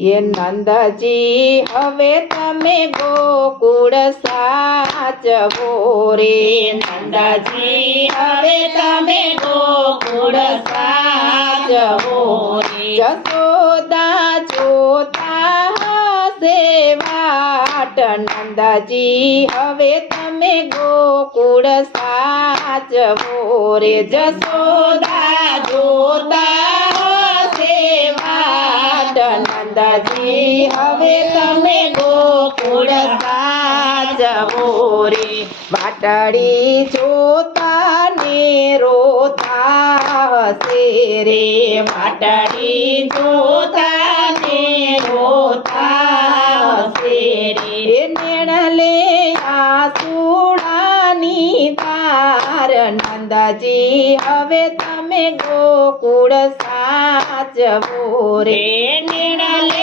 એ નંદજી હવે તમે ગોકુળ સાચવો રે નંદજી હવે તમે ગોકુળ સાચવો રે જશોદા જોતા હશે વાટ નંદજી હવે તમે ગોકુળ સાચવો રે જશોદા જોતા હશે વાટ નંદજી હવે તમે ગોકુળ સાચવો રે વાટડી જોતા ને રોતા હશે રે વાટડી જોતા ને રોતા હશે રે નેણલે આસુડાની તાર નંદજી હવે તમે ગોકુળ સાચવો રે